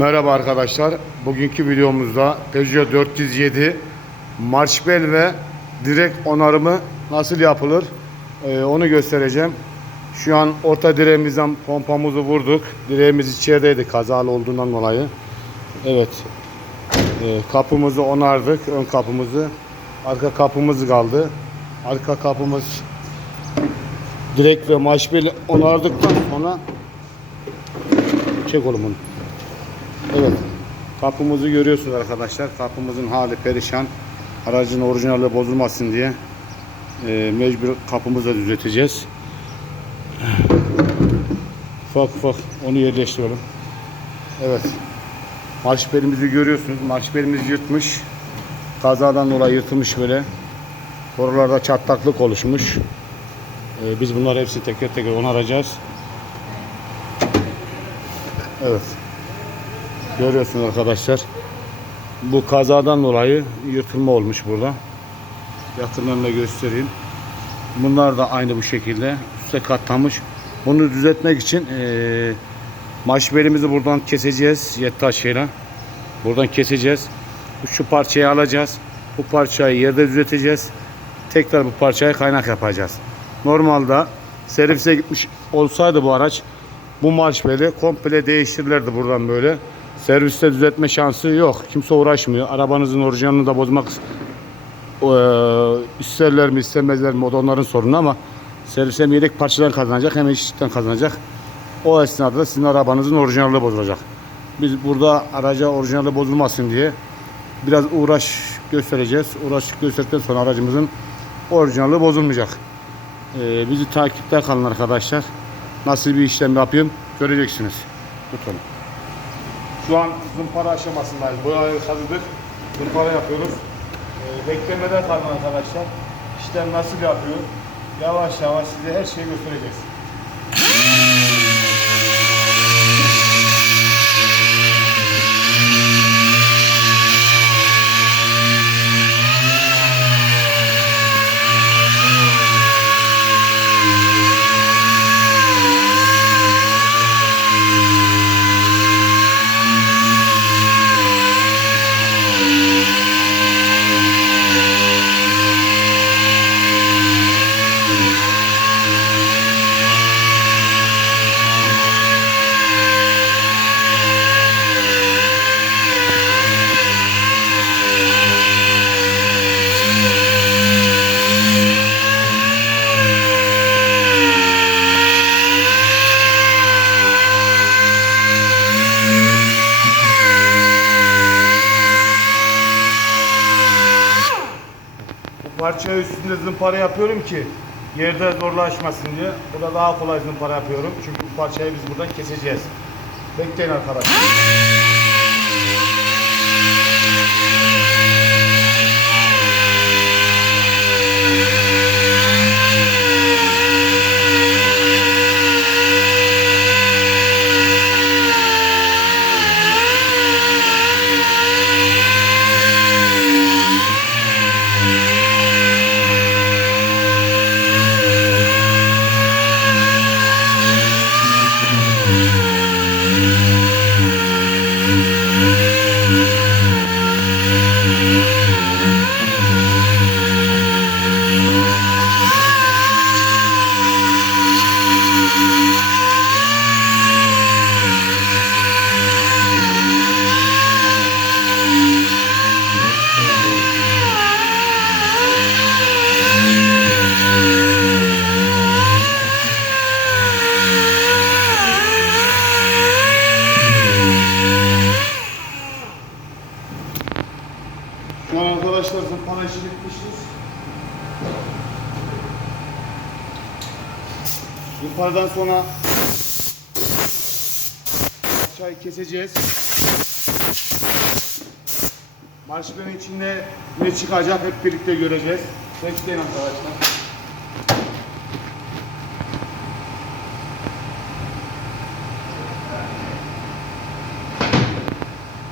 Merhaba arkadaşlar. Bugünkü videomuzda Peugeot 407 marşbel ve direk onarımı nasıl yapılır Ee, onu göstereceğim. Şu an orta direğimizden pompamızı vurduk. Direğimiz içerideydi kazalı olduğundan dolayı. Evet. Ee, kapımızı onardık. Ön kapımızı. Arka kapımız kaldı. Arka kapımız direk ve marşbel onardıktan sonra çek oğlum bunu. Evet. Kapımızı görüyorsunuz arkadaşlar. Kapımızın hali perişan. Aracın orijinali bozulmasın diye e, mecbur kapımızı düzelteceğiz. Ufak ufak onu yerleştirelim. Evet. Marşberimizi görüyorsunuz. Marşberimiz yırtmış. Kazadan dolayı yırtılmış böyle. Oralarda çatlaklık oluşmuş. E, biz bunları hepsi teker teker onaracağız. Evet. Görüyorsunuz arkadaşlar. Bu kazadan dolayı yırtılma olmuş burada. Yakından da göstereyim. Bunlar da aynı bu şekilde üste katlamış. Bunu düzeltmek için eee maşberimizi buradan keseceğiz yettaşıyla. Buradan keseceğiz. Şu parçayı alacağız. Bu parçayı yerde düzelteceğiz. Tekrar bu parçayı kaynak yapacağız. Normalde servise gitmiş olsaydı bu araç bu marşbeli komple değiştirirlerdi buradan böyle. Serviste düzeltme şansı yok. Kimse uğraşmıyor. Arabanızın orijinalini de bozmak eee, isterler mi istemezler mi o da onların sorunu ama servise hem yedek parçadan kazanacak hem işçilikten kazanacak. O esnada da sizin arabanızın orijinali bozulacak. Biz burada araca orijinali bozulmasın diye biraz uğraş göstereceğiz. Uğraş gösterdikten sonra aracımızın orijinali bozulmayacak. Eee, bizi takipte kalın arkadaşlar. Nasıl bir işlem yapıyorum göreceksiniz. Lütfen. Şu an zımpara aşamasındayız. Boyayı kazıdık. Zımpara yapıyoruz. Ee, beklemede kalın arkadaşlar. İşlem nasıl yapıyor? Yavaş yavaş size her şeyi göstereceğiz. Parça üstünde zımpara yapıyorum ki yerde zorlaşmasın diye. Burada daha kolay zımpara yapıyorum. Çünkü bu parçayı biz buradan keseceğiz. Bekleyin arkadaşlar. Şu an arkadaşlar zımpara işi bitmiştir. Zımparadan sonra çay keseceğiz. Marşların içinde ne çıkacak hep birlikte göreceğiz. Bekleyin arkadaşlar.